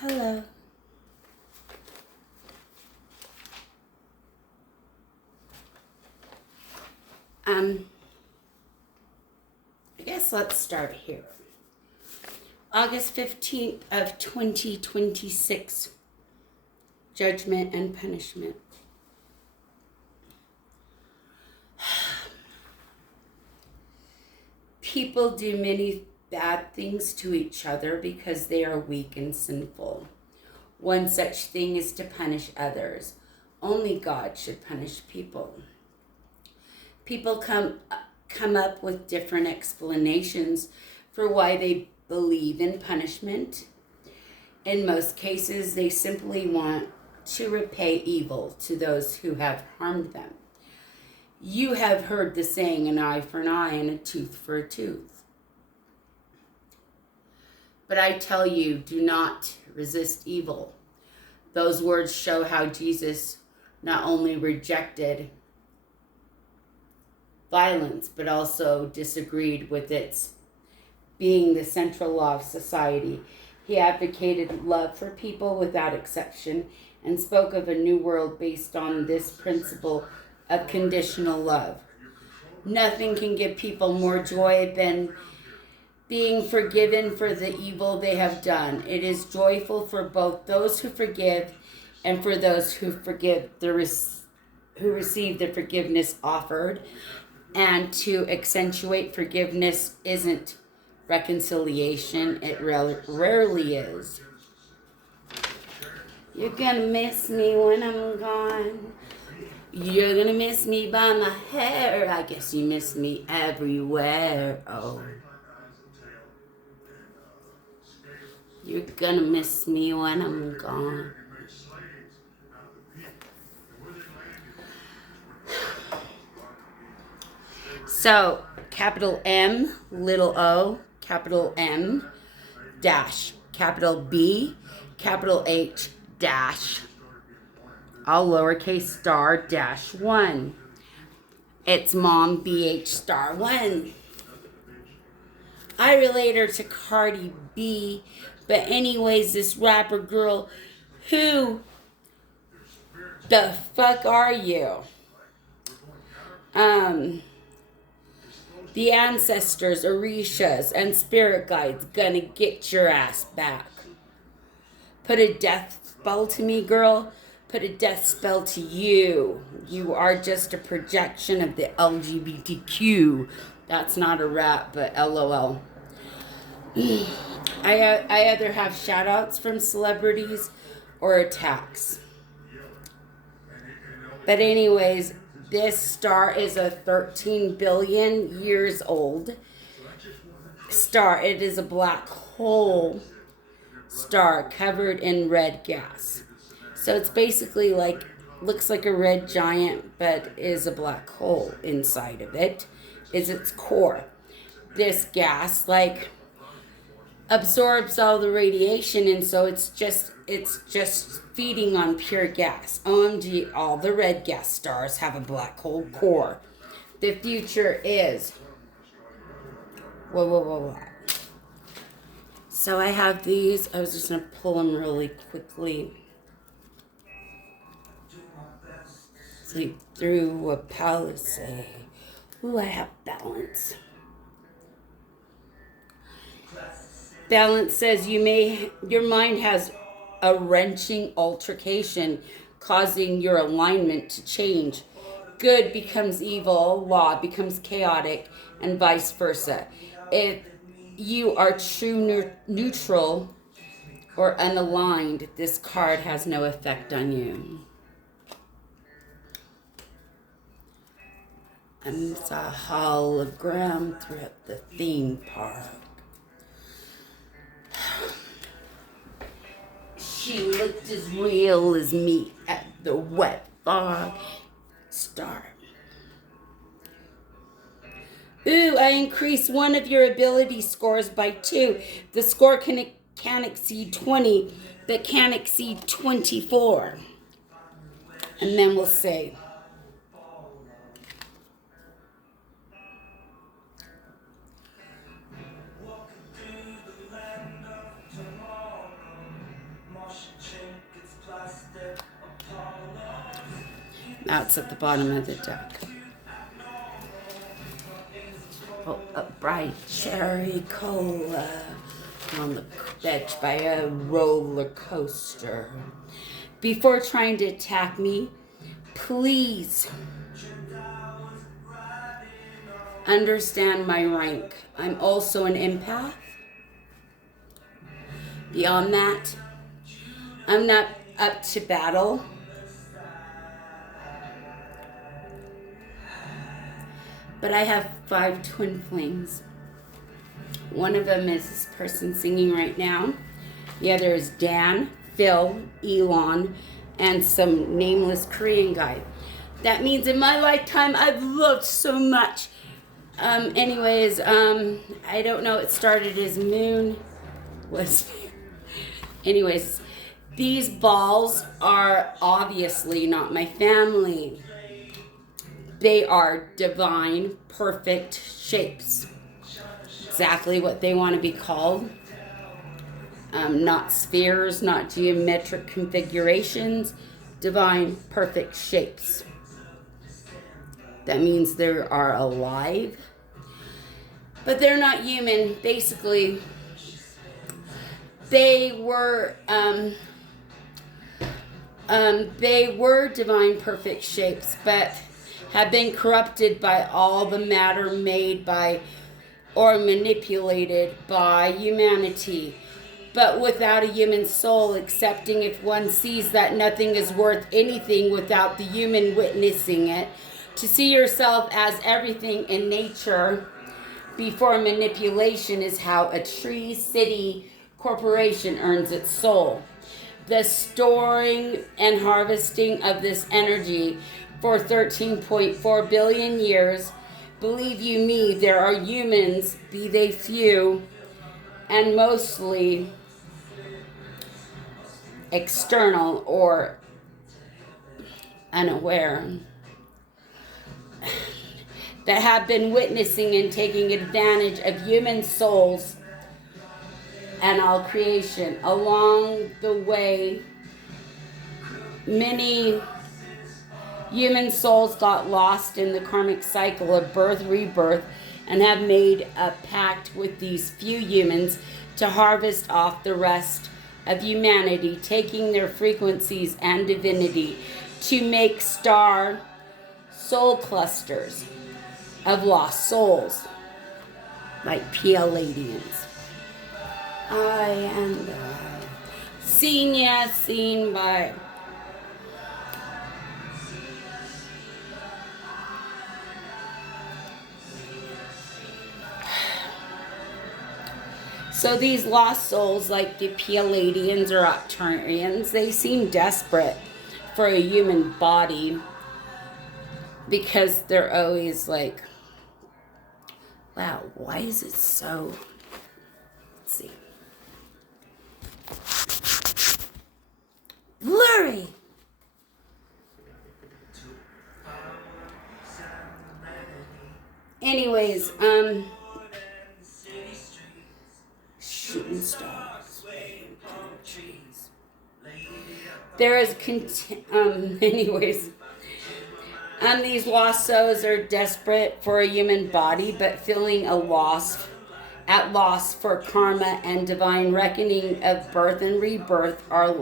Hello. I guess let's start here. August 15th of 2026. Judgment and punishment. People do many bad things to each other because they are weak and sinful. One such thing is to punish others. Only God should punish people. People come up with different explanations for why they believe in punishment. In most cases, they simply want to repay evil to those who have harmed them. You have heard the saying, an eye for an eye and a tooth for a tooth. But I tell you, do not resist evil. Those words show how Jesus not only rejected violence, but also disagreed with its being the central law of society. He advocated love for people without exception and spoke of a new world based on this principle of conditional love. Nothing can give people more joy than being forgiven for the evil they have done. It is joyful for both those who forgive and for those who forgive who receive the forgiveness offered. And to accentuate forgiveness isn't reconciliation. It rarely is. You're gonna miss me when I'm gone. You're gonna miss me by my hair. I guess you miss me everywhere. Oh. You're gonna miss me when I'm gone. So, capital M, little o, capital M, dash, capital B, capital H, dash, all lowercase star, dash 1. It's mom, BH star 1. I relate her to Cardi B, but anyways, this rapper girl, who the fuck are you? The ancestors, Orishas, and spirit guides gonna get your ass back. Put a death spell to me, girl. Put a death spell to you. You are just a projection of the LGBTQ. That's not a rap, but LOL. I either have shout outs from celebrities or attacks. But anyways, this star is a 13 billion years old star. It is a black hole star covered in red gas. So it's basically like, looks like a red giant, but is a black hole inside of it, is its core. This gas, like, absorbs all the radiation, and so it's just feeding on pure gas. OMG, all the red gas stars have a black hole core. The future is whoa. So I have these. I was just gonna pull them really quickly. Sleep through a palisade. Ooh, I have balance. Balance says your mind has a wrenching altercation, causing your alignment to change. Good becomes evil, law becomes chaotic, and vice versa. If you are true neutral or unaligned, this card has no effect on you. And it's a hologram throughout the theme park. She looked as real as me at the wet fog star. Ooh, I increased one of your ability scores by 2. The score can exceed 20, but can't exceed 24. And then we'll see. That's at the bottom of the deck. Oh, a bright cherry cola on the edge by a roller coaster. Before trying to attack me, please understand my rank. I'm also an empath. Beyond that, I'm not up to battle. But I have 5 twin flames. One of them is this person singing right now. The other is Dan, Phil, Elon, and some nameless Korean guy. That means in my lifetime I've loved so much. I don't know. It started as moon. Anyways, these balls are obviously not my family. They are divine, perfect shapes. Exactly what they want to be called. Not spheres, not geometric configurations. Divine, perfect shapes. That means they are alive. But they're not human. Basically, they were divine, perfect shapes, but have been corrupted by all the matter made by or manipulated by humanity, but without a human soul, accepting if one sees that nothing is worth anything without the human witnessing it, to see yourself as everything in nature before manipulation is how a tree, city, corporation earns its soul. The storing and harvesting of this energy for 13.4 billion years. Believe you me, there are humans, be they few, and mostly external or unaware, that have been witnessing and taking advantage of human souls and all creation. Along the way, many human souls got lost in the karmic cycle of birth, rebirth, and have made a pact with these few humans to harvest off the rest of humanity, taking their frequencies and divinity to make star soul clusters of lost souls, like Pleiadians. I am seen by So these lost souls, like the Pleiadians or Octarians, they seem desperate for a human body because they're always like, wow, why is it so... Let's see. Blurry! Anyways, shooting stars, trees. There is these lost souls are desperate for a human body, but feeling at loss for karma and divine reckoning of birth and rebirth are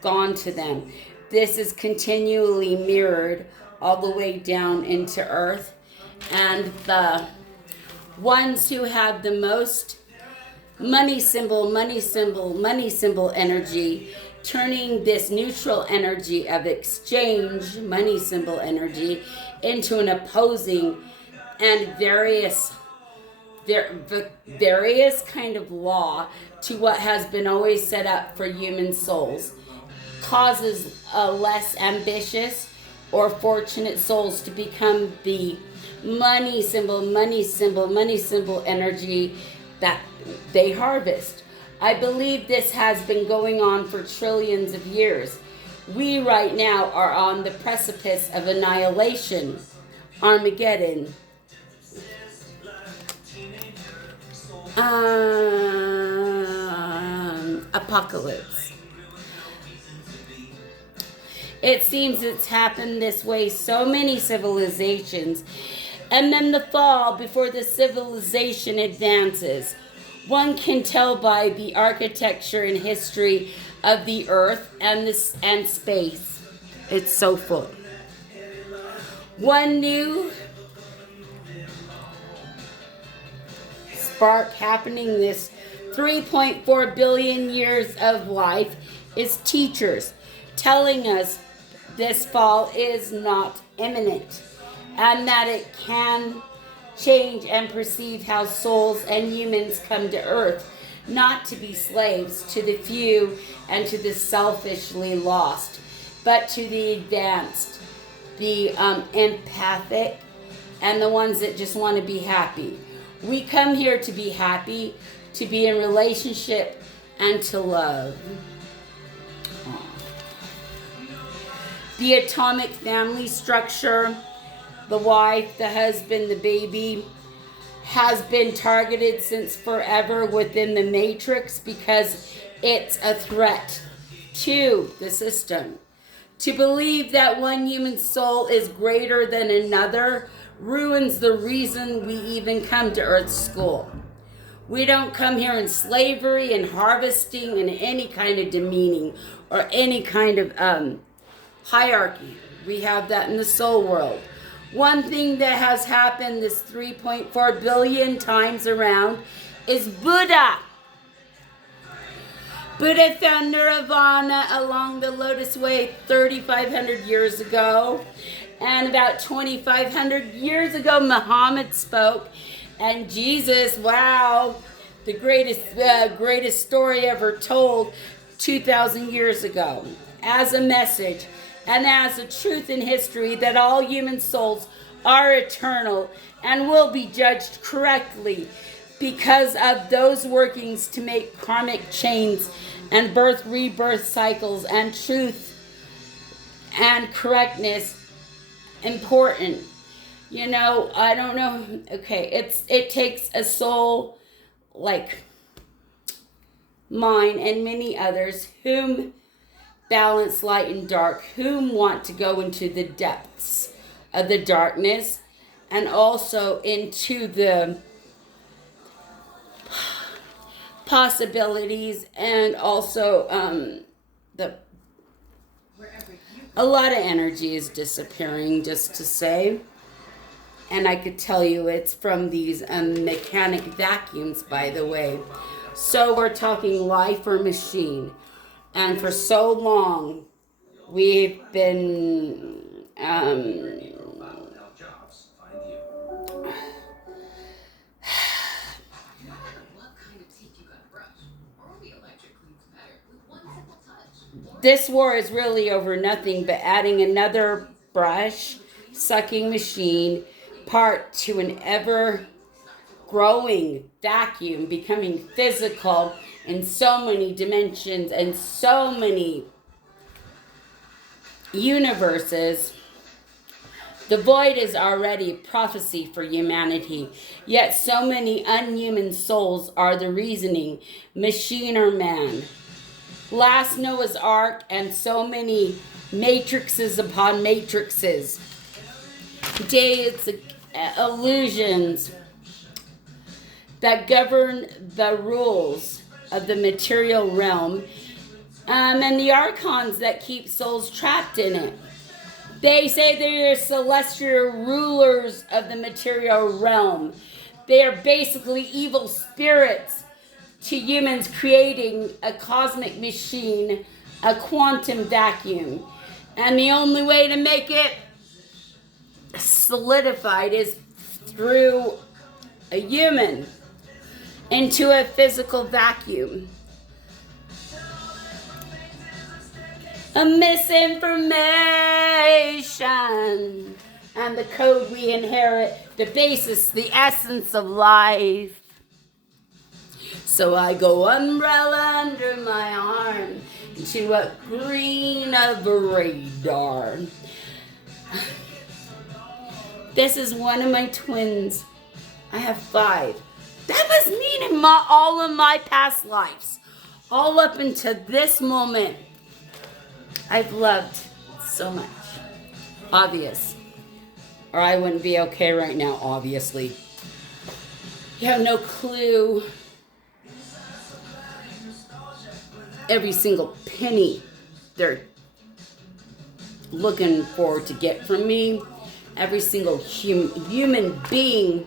gone to them. This is continually mirrored all the way down into earth, and the ones who have the most money symbol energy, turning this neutral energy of exchange, money symbol energy, into an opposing and various kind of law to what has been always set up for human souls, causes less ambitious or fortunate souls to become the money symbol energy that they harvest. I believe this has been going on for trillions of years. We right now are on the precipice of annihilation, Armageddon. Apocalypse. It seems it's happened this way so many civilizations. And then the fall before the civilization advances. One can tell by the architecture and history of the earth and space. It's so full. One new spark happening this 3.4 billion years of life is teachers telling us this fall is not imminent and that it can change and perceive how souls and humans come to earth, not to be slaves to the few and to the selfishly lost, but to the advanced, the empathic, and the ones that just want to be happy. We come here to be happy, to be in relationship, and to love. The atomic family structure, the wife, the husband, the baby, has been targeted since forever within the matrix because it's a threat to the system. To believe that one human soul is greater than another ruins the reason we even come to Earth School. We don't come here in slavery and harvesting and any kind of demeaning or any kind of hierarchy. We have that in the soul world. One thing that has happened this 3.4 billion times around is Buddha. Buddha found nirvana along the Lotus Way 3,500 years ago. And about 2,500 years ago, Muhammad spoke. And Jesus, wow, the greatest story ever told 2,000 years ago. As a message and as a truth in history that all human souls are eternal and will be judged correctly because of those workings to make karmic chains and birth rebirth cycles and truth and correctness important. You know, I don't know. Okay, it takes a soul like mine and many others whom balance light and dark, whom want to go into the depths of the darkness and also into the possibilities and also a lot of energy is disappearing, just to say. And I could tell you it's from these mechanic vacuums, by the way. So we're talking life or machine. And for so long, we've been this war is really over nothing but adding another brush sucking machine part to an ever growing vacuum, becoming physical in so many dimensions and so many universes. The void is already prophecy for humanity, yet so many unhuman souls are the reasoning, machine or man. Last Noah's Ark and so many matrices upon matrices. Today it's illusions that govern the rules of the material realm and the archons that keep souls trapped in it. They say they are celestial rulers of the material realm. They are basically evil spirits to humans creating a cosmic machine, a quantum vacuum. And the only way to make it solidified is through a human into a physical vacuum. A misinformation and the code we inherit, the basis, the essence of life. So I go umbrella under my arm to a green of radar. This is one of my twins. I have 5. That was me in all of my past lives. All up until this moment. I've loved so much. Obvious. Or I wouldn't be okay right now, obviously. You have no clue. Every single penny they're looking for to get from me. Every single human being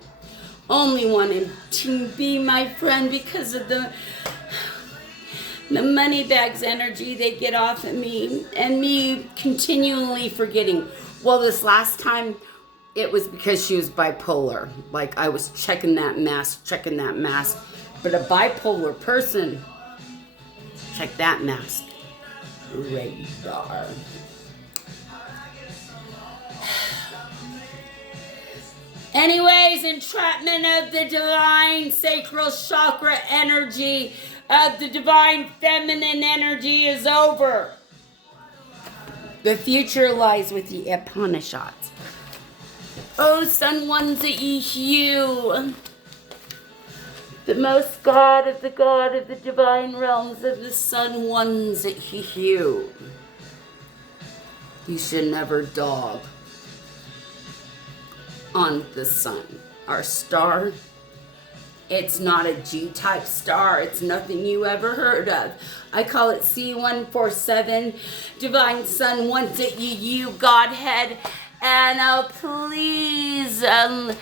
only wanted to be my friend because of the money bags energy they get off of me, and me continually forgetting. Well, this last time it was because she was bipolar. Like, I was checking that mask. But a bipolar person, check that mask. Radar. Anyways, entrapment of the divine sacral chakra energy of the divine feminine energy is over. The future lies with the Upanishads. Oh, sun ones that ye hew. The most god of the divine realms of the sun ones that he hew. You should never dog on the sun. Our star, it's not a G-type star. It's nothing you ever heard of. I call it C147, divine sun ones that you Godhead. And please let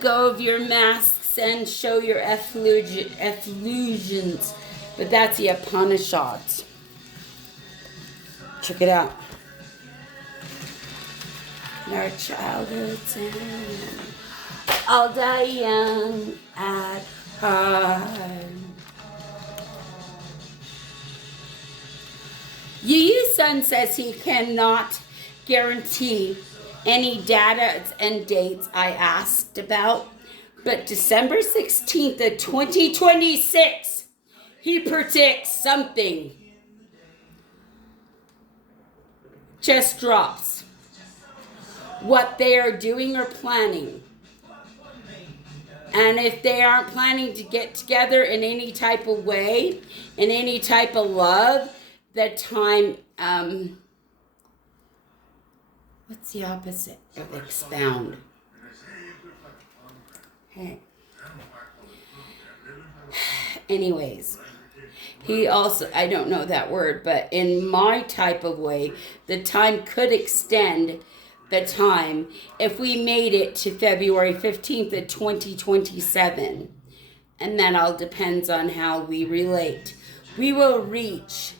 go of your masks and show your effulgence. But that's the Upanishads. Check it out. Our childhoods and I'll die young at heart. Yu Sun says he cannot guarantee any data and dates I asked about, but December 16th of 2026, he predicts something just drops. What they are doing or planning. And if they aren't planning to get together in any type of way, in any type of love, the time, what's the opposite of expound? Hey. Anyways, he also, I don't know that word, but in my type of way, the time could extend the time if we made it to February 15th of 2027. And that all depends on how we relate. We will reach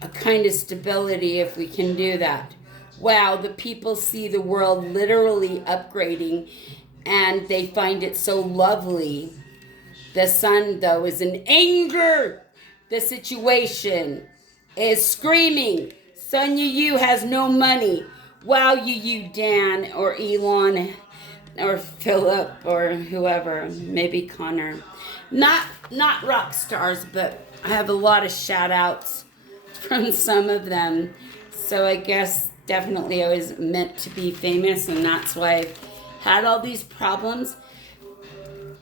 a kind of stability if we can do that. Wow, the people see the world literally upgrading and they find it so lovely. The sun, though, is in anger. The situation is screaming. Sun Yu has no money. Wow, Yu Dan or Elon or Philip or whoever, maybe Connor. Not rock stars, but I have a lot of shout outs from some of them. So I guess definitely I was meant to be famous, and that's why I've had all these problems.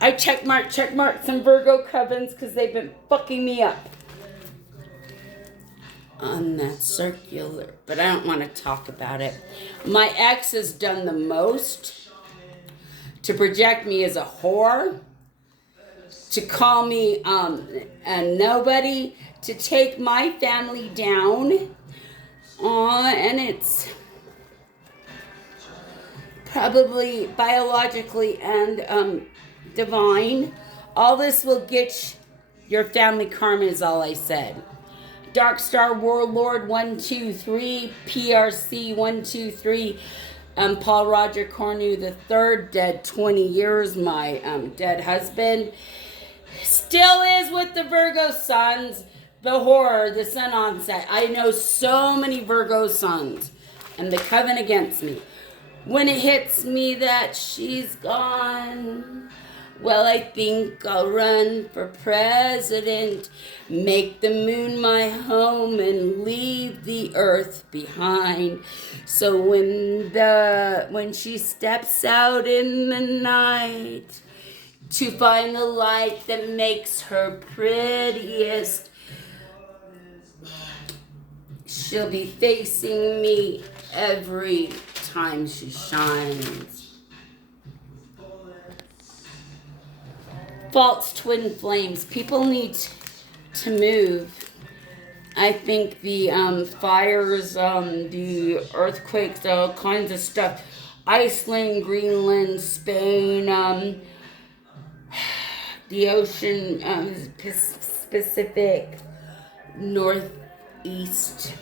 I checkmark some Virgo covens because they've been fucking me up on that circular, but I don't want to talk about it. My ex has done the most to project me as a whore, to call me a nobody, to take my family down, and it's probably biologically and divine. All this will get your family karma is all I said. Dark Star Warlord 123, PRC 123, Paul Roger Cornu the third, dead 20 years, my dead husband. Still is with the Virgo sons, the horror, the sun onset. I know so many Virgo sons, and the coven against me. When it hits me that she's gone, well, I think I'll run for president, make the moon my home, and leave the earth behind. So when she steps out in the night to find the light that makes her prettiest. She'll be facing me every time she shines. False twin flames. People need to move. I think the fires, the earthquakes, all kinds of stuff. Iceland, Greenland, Spain, the ocean, Pacific, Northeast,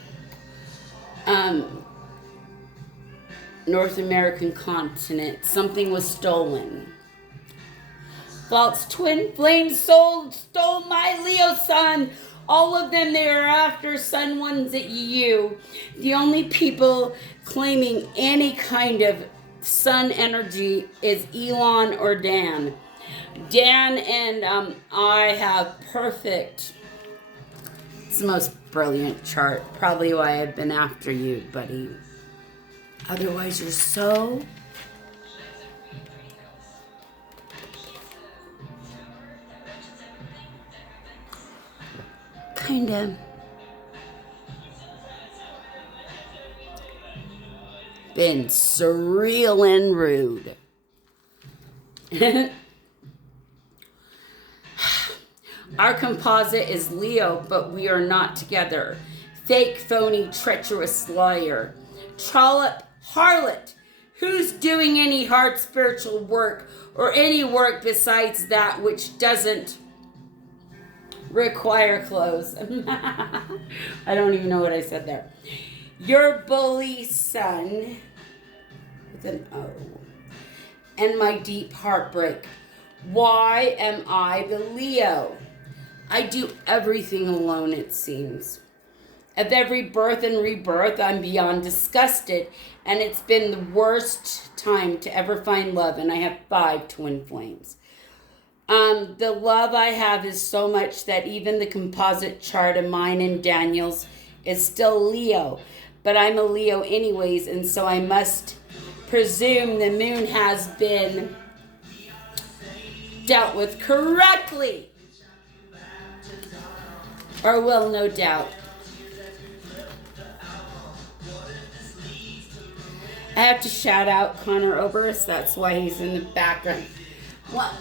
North American continent. Something was stolen. False twin flames stole my Leo sun. All of them, they are after sun ones at you. The only people claiming any kind of sun energy is Elon or Dan. Dan and I have perfect. It's the most brilliant chart. Probably why I've been after you, buddy. Otherwise, you're so... Kinda been surreal and rude. Our composite is Leo, but we are not together. Fake, phony, treacherous liar. Trollop, harlot. Who's doing any hard spiritual work or any work besides that which doesn't require clothes? I don't even know what I said there. Your bully son with an O. And my deep heartbreak. Why am I the Leo? I do everything alone, it seems. Of every birth and rebirth, I'm beyond disgusted, and it's been the worst time to ever find love, and I have 5 twin flames. The love I have is so much that even the composite chart of mine and Daniel's is still Leo, but I'm a Leo anyways, and so I must presume the moon has been dealt with correctly. Or will, no doubt. I have to shout out Connor Oberst. That's why he's in the background. Well,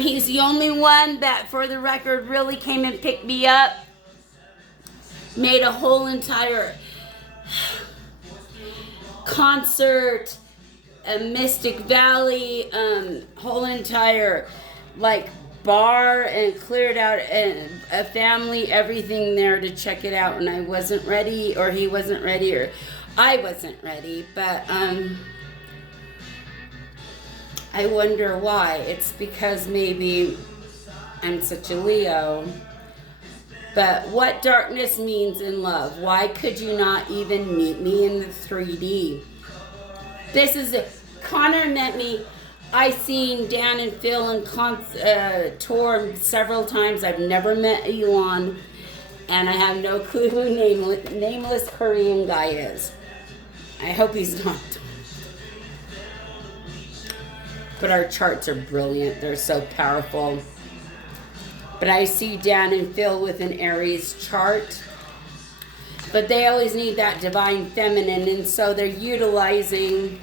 he's the only one that, for the record, really came and picked me up. Made a whole entire concert, a Mystic Valley, whole entire bar, and cleared out a family, everything there to check it out. And I wasn't ready, or he wasn't ready, or I wasn't ready, but I wonder why. It's because maybe I'm such a Leo. But what darkness means in love? Why could you not even meet me in the 3D? This is it. Connor met me. I seen Dan and Phil and tour several times. I've never met Elon, and I have no clue who nameless Korean guy is. I hope he's not. But our charts are brilliant. They're so powerful. But I see Dan and Phil with an Aries chart. But they always need that divine feminine, and so they're utilizing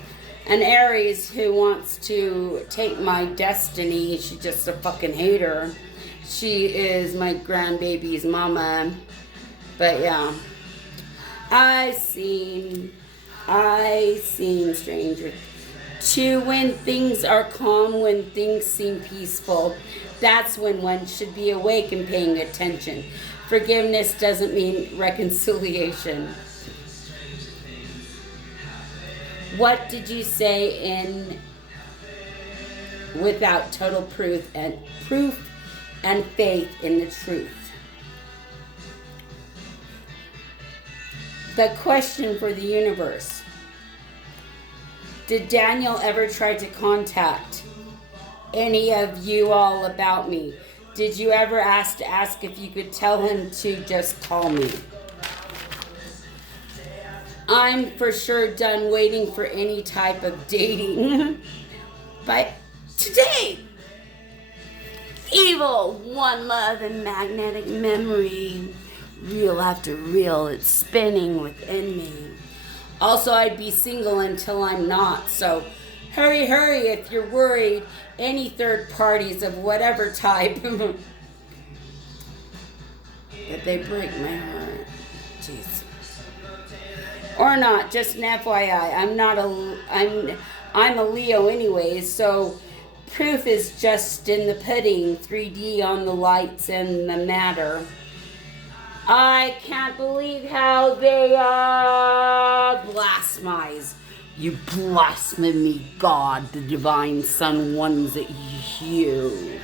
an Aries who wants to take my destiny. She's just a fucking hater. She is my grandbaby's mama. But yeah. I seen stranger. 2, when things are calm, when things seem peaceful, that's when one should be awake and paying attention. Forgiveness doesn't mean reconciliation. What did you say in without total proof and faith in the truth? The question for the universe. Did Daniel ever try to contact any of you all about me? Did you ever ask if you could tell him to just call me? I'm for sure done waiting for any type of dating. But today, Evil, one love, and magnetic memory. Reel after reel, it's spinning within me. Also, I'd be single until I'm not, so hurry, hurry if you're worried. Any third parties of whatever type. But they break my heart. Jeez. Or not, just an FYI. I'm a Leo anyways, so proof is just in the pudding, 3D on the lights and the matter. I can't believe how they blasphemize. You blasphemy God, the divine Son ones at you.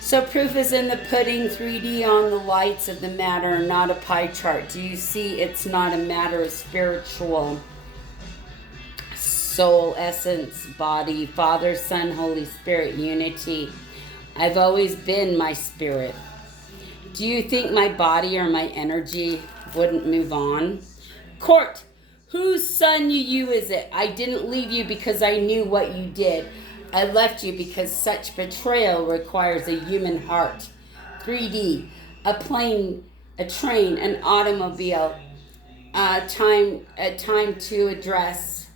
So proof is in the pudding, 3D on the lights of the matter, not a pie chart. Do you see? It's not a matter of spiritual soul, essence, body, Father, Son, Holy Spirit, unity. I've always been my spirit. Do you think my body or my energy wouldn't move on? Court, whose son you is it? I didn't leave you because I knew what you did. I left you because such betrayal requires a human heart. 3D, a plane, a train, an automobile, a time to address,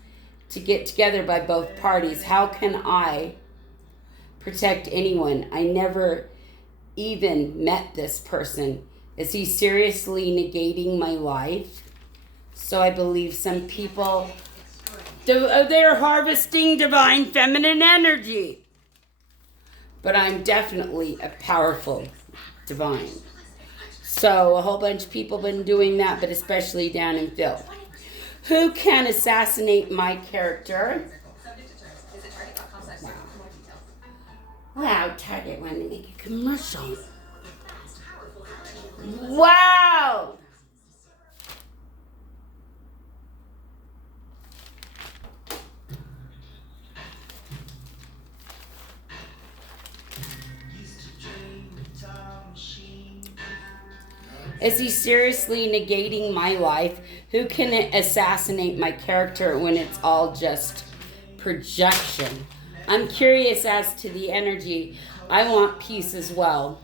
to get together by both parties. How can I protect anyone? I never even met this person. Is he seriously negating my life? So I believe some people, they're harvesting divine feminine energy. But I'm definitely a powerful divine. So a whole bunch of people been doing that, but especially down in Phil. Who can assassinate my character? Wow, Target wanted to make a commercial. Wow! Is he seriously negating my life? Who can assassinate my character when it's all just projection? I'm curious as to the energy. I want peace as well.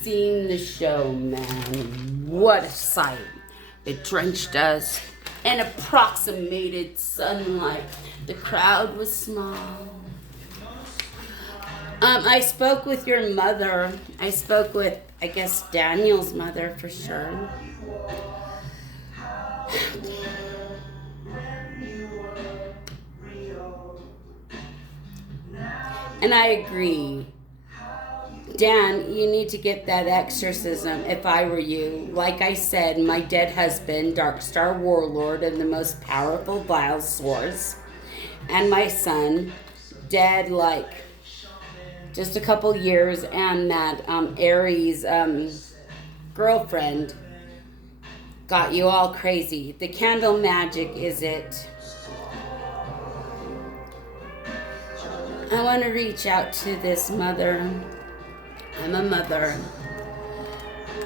Seeing the show, man. What a sight. It drenched us in approximated sunlight. The crowd was small. I spoke with your mother. I spoke with, I guess, Daniel's mother for sure. And I agree. Dan, you need to get that exorcism if I were you. Like I said, my dead husband, Darkstar Warlord of the most powerful Vile Source, and my son, dead like just a couple years, and that Aries girlfriend got you all crazy. The candle magic is it. I want to reach out to this mother. I'm a mother,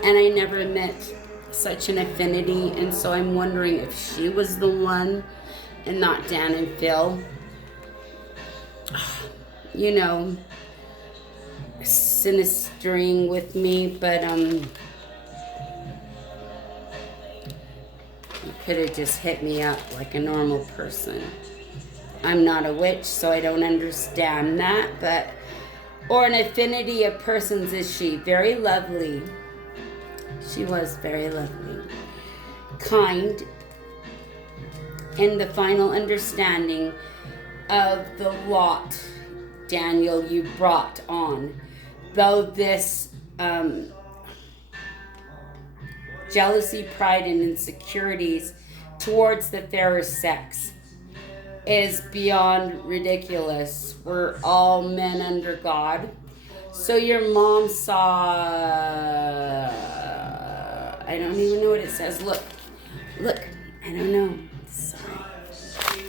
and I never met such an affinity, and so I'm wondering if she was the one and not Dan and Phil. You know, sinistering with me, but you could have just hit me up like a normal person. I'm not a witch, so I don't understand that, but or an affinity of persons is she. Very lovely. She was very lovely. Kind. And the final understanding of the lot, Daniel, you brought on. Though this jealousy, pride, and insecurities towards the fairer sex is beyond ridiculous. We're all men under God. So your mom saw, I don't even know what it says. Look, I don't know. Sorry.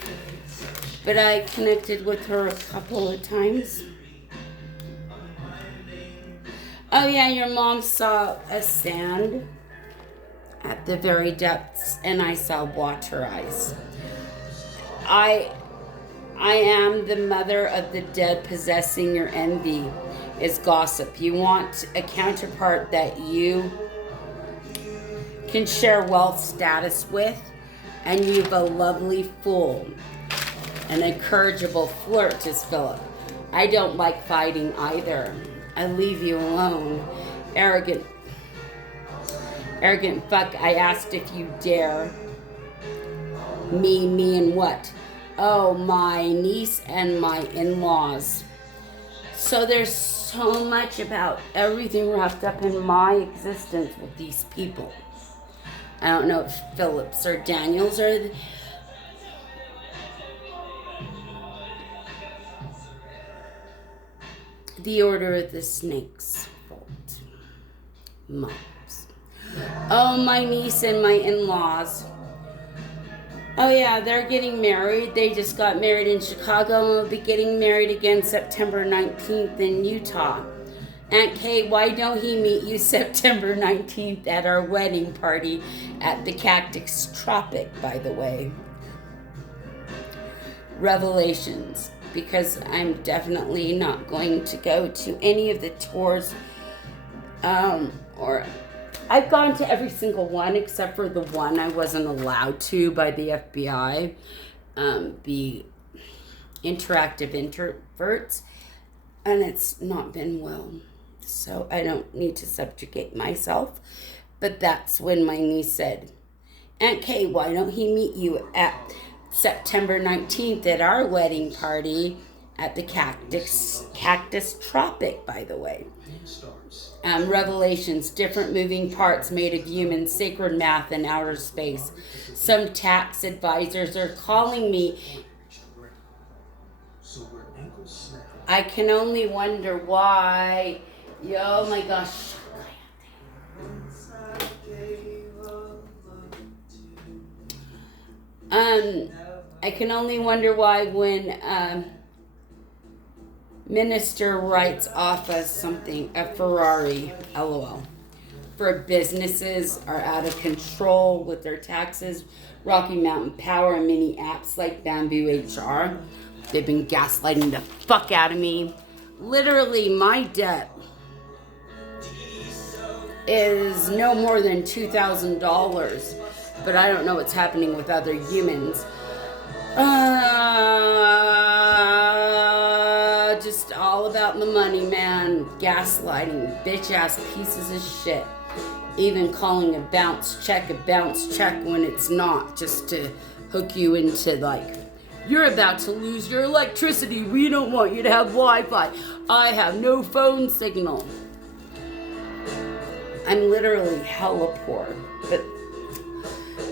But I connected with her a couple of times. Oh yeah, your mom saw a sand. at the very depths, and I saw water eyes. I am the mother of the dead, possessing your envy is gossip. You want a counterpart that you can share wealth status with, and you've a lovely fool. An incorrigible flirt is Philip. I don't like fighting either. I leave you alone. Arrogant fuck. I asked if you dare. Me and what? Oh, my niece and my in-laws. So there's so much about everything wrapped up in my existence with these people. I don't know if Phillips or Daniels or the Order of the Snakes fault. Moms. Oh, my niece and my in-laws. Oh yeah, they're getting married. They just got married in Chicago and will be getting married again September 19th in Utah. Aunt Kay, why don't he meet you September 19th at our wedding party at the Cactus Tropic, by the way? Revelations, because I'm definitely not going to go to any of the tours, or I've gone to every single one except for the one I wasn't allowed to by the FBI, the interactive introverts, and it's not been well. So I don't need to subjugate myself. But that's when my niece said, Aunt Kay, why don't he meet you at September 19th at our wedding party at the Cactus Tropic, by the way. Revelations, different moving parts made of humans, sacred math, and outer space. Some tax advisors are calling me. I can only wonder why. Oh my gosh. I can only wonder why when minister writes off as something, a Ferrari, LOL. For businesses are out of control with their taxes, Rocky Mountain Power and many apps like Bamboo HR. They've been gaslighting the fuck out of me. Literally, my debt is no more than $2,000, but I don't know what's happening with other humans. Just all about the money, man. Gaslighting, bitch ass pieces of shit. Even calling a bounce check when it's not, just to hook you into like, you're about to lose your electricity. We don't want you to have Wi-Fi. I have no phone signal. I'm literally hella poor. But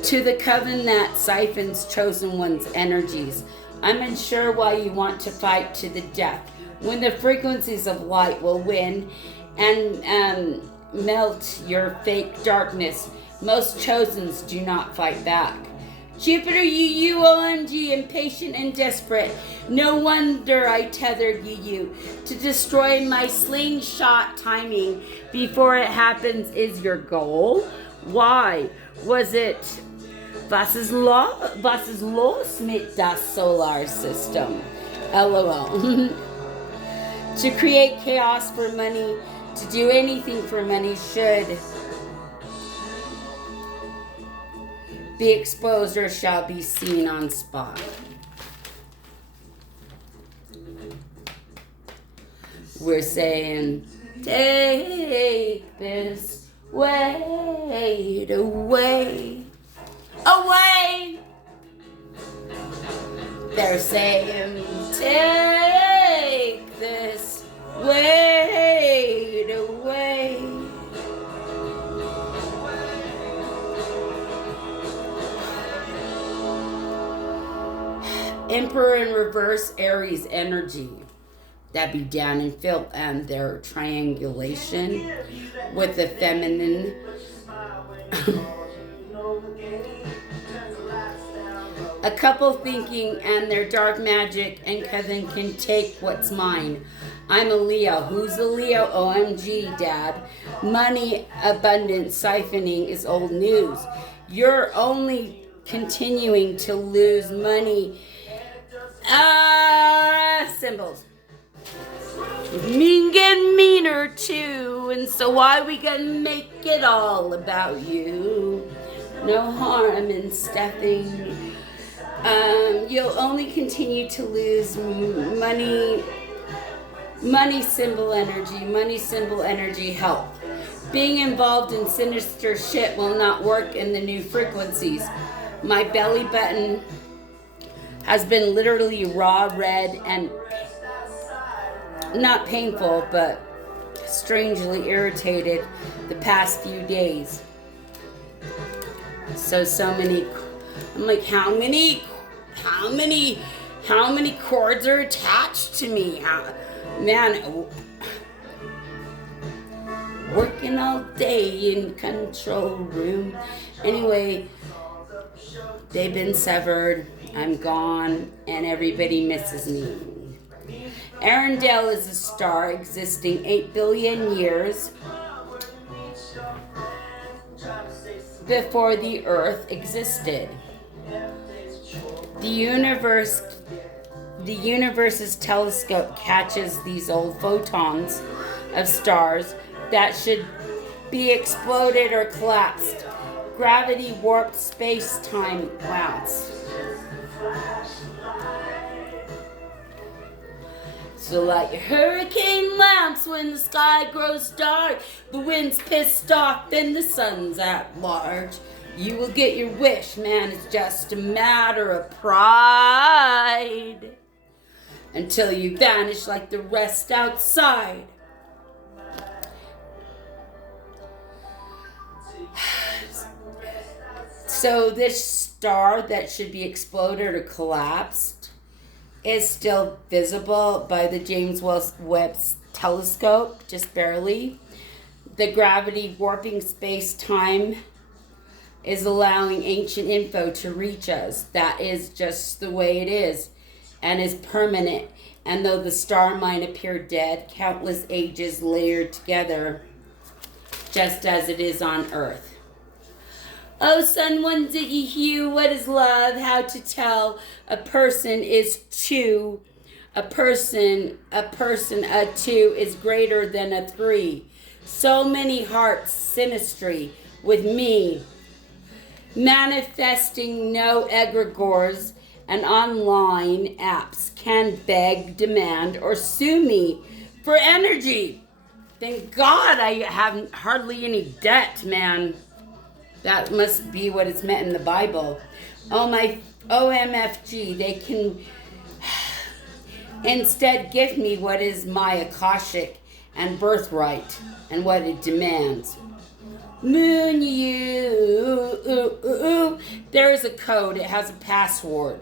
to the coven that siphons chosen one's energies, I'm unsure why you want to fight to the death, when the frequencies of light will win and melt your fake darkness. Most chosens do not fight back. Jupiter, you OMG, impatient and desperate. No wonder I tethered you to destroy my slingshot timing before it happens is your goal. Why was it was los mit das solar system? LOL. To create chaos for money, to do anything for money should be exposed or shall be seen on spot. We're saying, take this weight away, away. They're saying, take this weight away. Emperor in reverse, Aries energy. That be down in filth, and their triangulation with the feminine. A couple thinking and their dark magic and cousin can take what's mine. I'm a Leo. Who's a Leo? OMG, Dad. Money abundance siphoning is old news. You're only continuing to lose money. Symbols. Mean get meaner too, and so why we gonna make it all about you? No harm in stuffing. You'll only continue to lose money symbol energy health. Being involved in sinister shit will not work in the new frequencies. My belly button has been literally raw red and not painful, but strangely irritated the past few days. So many, I'm like, how many cords are attached to me? Man, working all day in control room. Anyway, they've been severed. I'm gone, and everybody misses me. Arendelle is a star existing 8 billion years before the Earth existed. The universe's telescope catches these old photons of stars that should be exploded or collapsed. Gravity warped space-time clouds. So like hurricane lamps when the sky grows dark, the wind's pissed off, then the sun's at large. You will get your wish, man, it's just a matter of pride. Until you vanish like the rest outside. So this star that should be exploded or collapsed is still visible by the James Webb telescope, just barely. The gravity warping space-time is allowing ancient info to reach us. That is just the way it is and is permanent. And though the star might appear dead, countless ages layered together, just as it is on Earth. Oh, son, ones that ye hew, what is love? How to tell a person is two. A two is greater than a three. So many hearts, synastry with me. Manifesting no egregores and online apps can beg, demand, or sue me for energy. Thank God I have hardly any debt, man. That must be what it's meant in the Bible. Oh, my OMFG, they can instead give me what is my Akashic and birthright and what it demands. Moon you. There is a code. It has a password.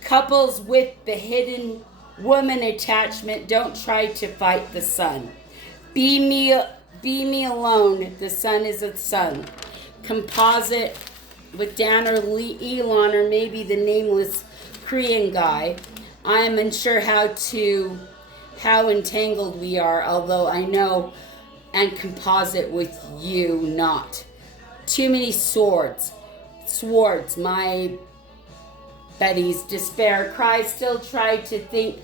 Couples with the hidden woman attachment, don't try to fight the sun. Be me alone. The sun is a sun. Composite with Dan or Elon or maybe the nameless Korean guy. I am unsure how entangled we are, although I know and composite with you not. Too many swords, my Betty's despair cries still try to think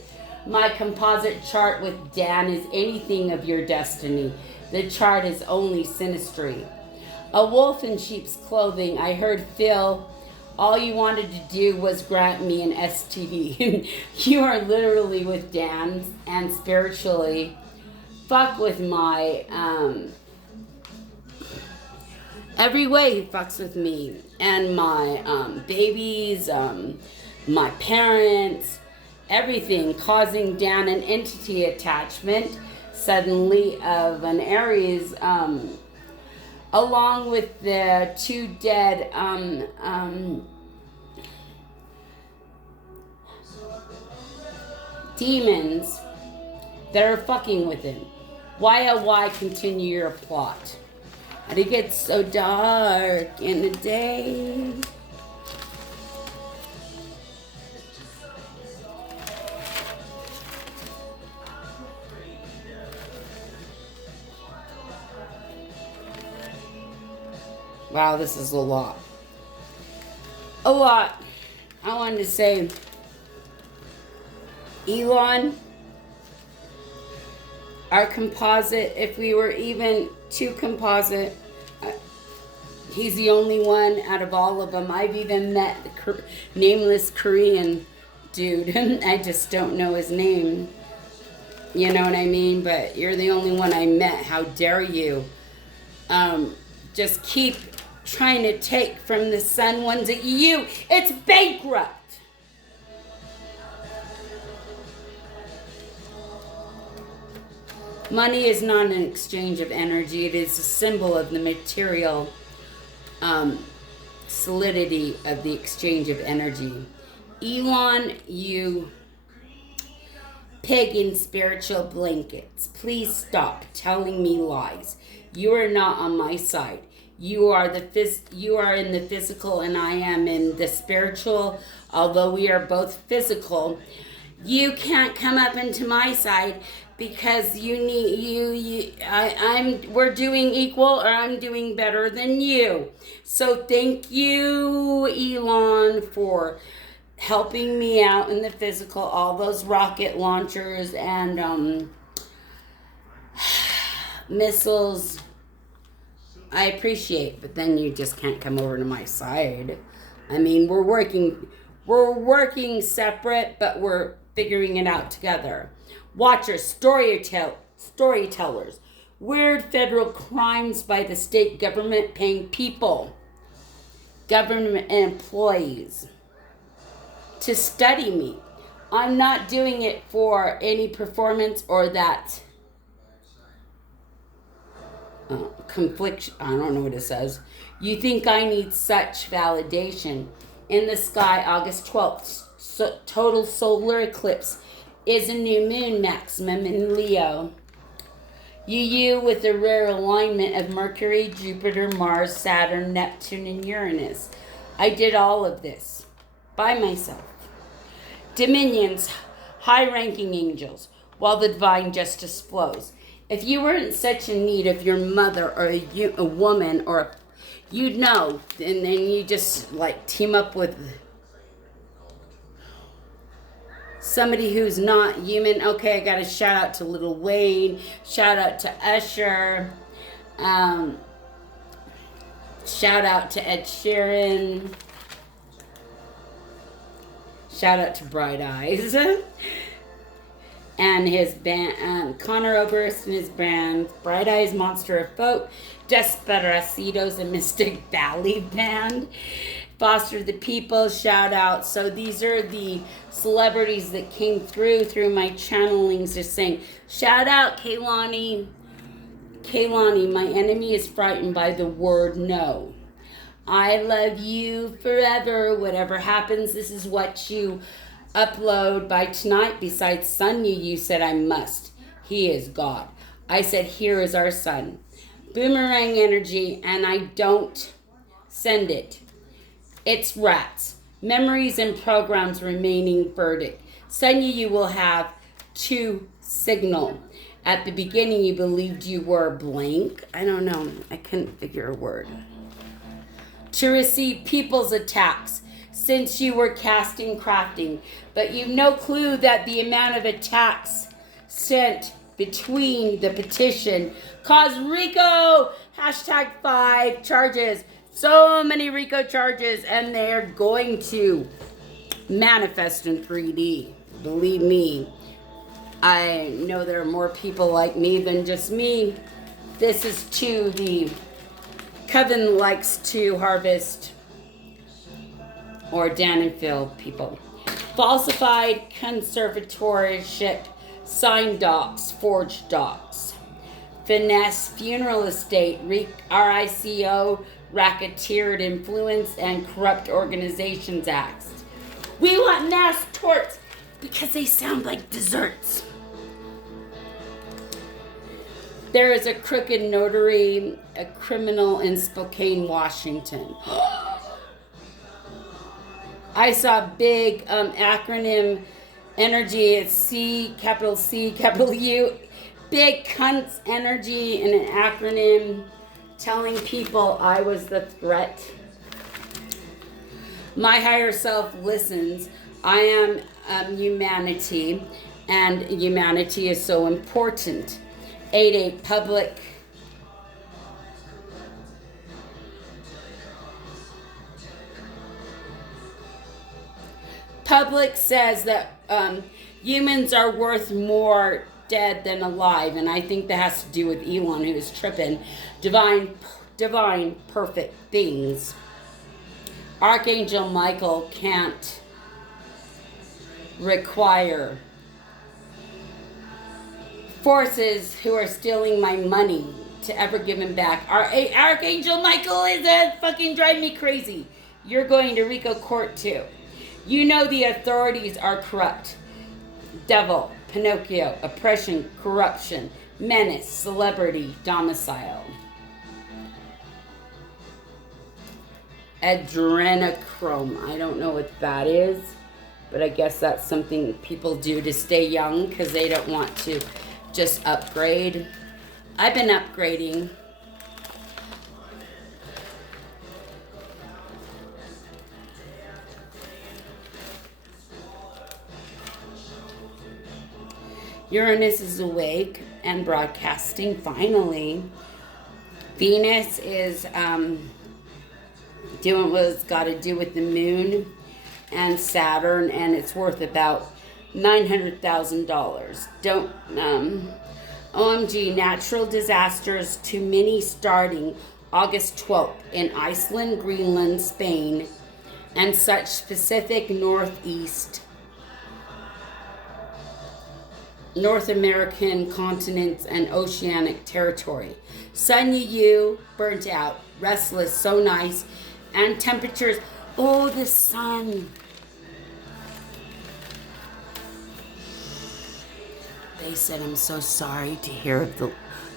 my composite chart with Dan is anything of your destiny. The chart is only synastry. A wolf in sheep's clothing. I heard Phil, all you wanted to do was grant me an STD. You are literally with Dan and spiritually. Fuck with my, every way he fucks with me. And my babies, my parents, everything. Causing Dan an entity attachment suddenly of an Aries, along with the two dead demons that are fucking with him. Why continue your plot? And it gets so dark in the day. Wow, this is a lot. A lot. I wanted to say, Elon, our composite, if we were even two composite, he's the only one out of all of them. I've even met the nameless Korean dude. I just don't know his name. You know what I mean? But you're the only one I met. How dare you? Just keep trying to take from the sun ones at you. It's bankrupt. Money is not an exchange of energy. It is a symbol of the material solidity of the exchange of energy. Elon, you pagan spiritual blankets, please stop telling me lies. You are not on my side. You are in the physical and I am in the spiritual. Although we are both physical, you can't come up into my side because we're doing equal, or I'm doing better than you. So thank you, Elon, for helping me out in the physical, all those rocket launchers and missiles. I appreciate, but then you just can't come over to my side. I mean, we're working separate, but we're figuring it out together. Watchers, storytellers, weird federal crimes by the state government paying people, government employees, to study me. I'm not doing it for any performance or that conflict. I don't know what it says. You think I need such validation? In the sky, August 12th, total solar eclipse is a new moon maximum in Leo. You with a rare alignment of Mercury, Jupiter, Mars, Saturn, Neptune, and Uranus. I did all of this by myself. Dominions, high-ranking angels, while the divine justice flows. If you weren't such in need of your mother or a woman, or you'd know, and then you just like team up with somebody who's not human. Okay, I got a shout out to Lil Wayne, shout out to Usher, shout out to Ed Sheeran, shout out to Bright Eyes and his band, Conor Oberst and his band, Bright Eyes, Monster of Folk, Desperacidos and Mystic Valley Band, Foster the People, shout out. So these are the celebrities that came through my channelings, just saying, shout out Kaylani. Kaylani, my enemy is frightened by the word no. I love you forever. Whatever happens, this is what you upload by tonight. Besides Sun you said I must. He is God. I said, here is our son. Boomerang energy, and I don't send it. It's rats. Memories and programs remaining verdict. Sun you will have to signal. At the beginning you believed you were blank. I don't know. I couldn't figure a word. To receive people's attacks since you were casting crafting. But you've no clue that the amount of attacks sent between the petition caused RICO #5 charges. So many RICO charges, and they're going to manifest in 3D. Believe me, I know there are more people like me than just me. This is to the Coven likes to harvest, or Dan and Phil people. Falsified conservatorship, signed docs, forged docs. Finesse funeral estate, RICO, racketeered influence, and corrupt organizations acts. We want mass torts because they sound like desserts. There is a crooked notary, a criminal in Spokane, Washington. I saw big acronym energy. It's C, capital U. Big cunts energy in an acronym telling people I was the threat. My higher self listens. I am humanity, and humanity is so important. 8-8 public. Public says that humans are worth more dead than alive, and I think that has to do with Elon, who is tripping. Divine, perfect things. Archangel Michael can't require forces who are stealing my money to ever give him back. Archangel Michael is fucking driving me crazy. You're going to Rico court too. You know the authorities are corrupt. Devil, Pinocchio, oppression, corruption, menace, celebrity, domicile. Adrenochrome. I don't know what that is, but I guess that's something people do to stay young because they don't want to just upgrade. I've been upgrading. Uranus is awake and broadcasting finally. Venus is doing what it's got to do with the moon and Saturn, and it's worth about $900,000. Don't OMG, natural disasters too many starting August 12th in Iceland, Greenland, Spain, and such Pacific Northeast, North American continents, and oceanic territory. Sun Yu burnt out, restless, so nice, and temperatures. Oh, the sun. They said, I'm so sorry to hear of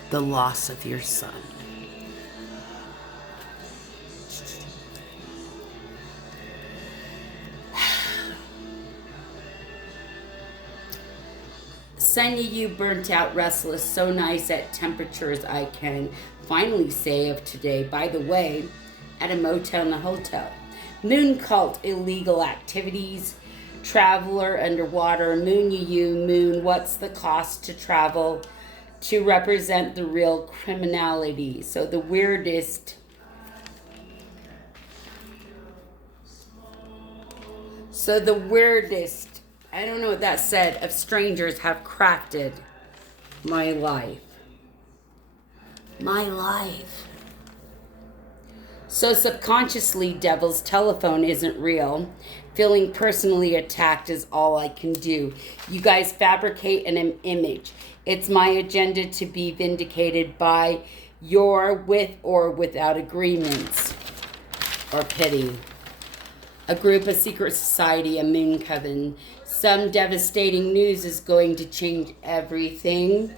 the loss of your son. Sun Yu burnt out, restless, so nice at temperatures I can finally say of today. By the way, at a motel in a hotel. Moon cult, illegal activities, traveler underwater, Moon Yu, moon, what's the cost to travel to represent the real criminality? So the weirdest. I don't know what that said, of strangers have crafted my life. My life. So subconsciously, devil's telephone isn't real. Feeling personally attacked is all I can do. You guys fabricate an image. It's my agenda to be vindicated by your with or without agreements or pity. A group, a secret society, a moon coven. Some devastating news is going to change everything.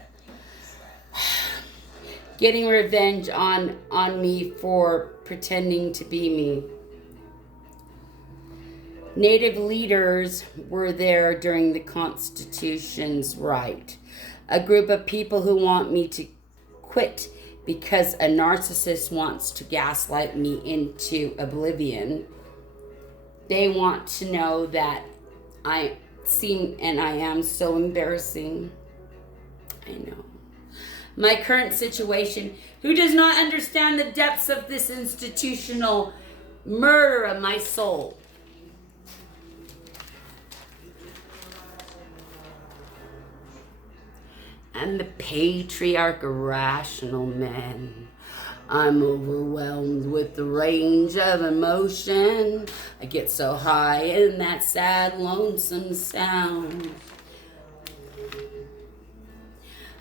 Getting revenge on me for pretending to be me. Native leaders were there during the Constitution's right. A group of people who want me to quit because a narcissist wants to gaslight me into oblivion. They want to know that I seem and I am so embarrassing. I know. My current situation, who does not understand the depths of this institutional murder of my soul. I'm the patriarch of rational men. I'm overwhelmed with the range of emotion. I get so high in that sad, lonesome sound.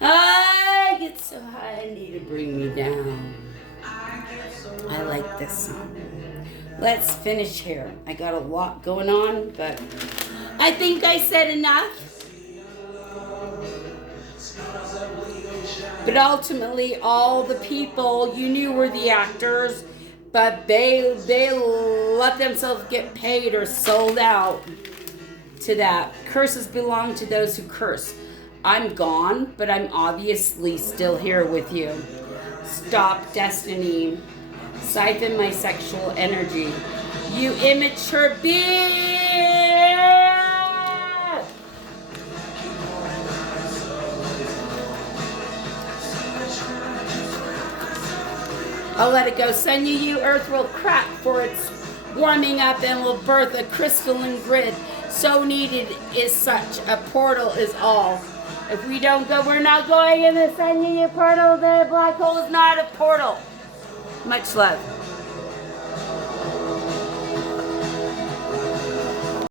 I get so high, I need to bring me down. I like this song. Let's finish here. I got a lot going on, but I think I said enough. But ultimately, all the people you knew were the actors, but they let themselves get paid or sold out to that. Curses belong to those who curse. I'm gone, but I'm obviously still here with you. Stop destiny. Siphon my sexual energy. You immature bitch! I'll let it go. Send you earth will crack for its warming up and will birth a crystalline grid. So needed is such a portal is all. If we don't go, we're not going in the Sun portal. The black hole is not a portal. Much love.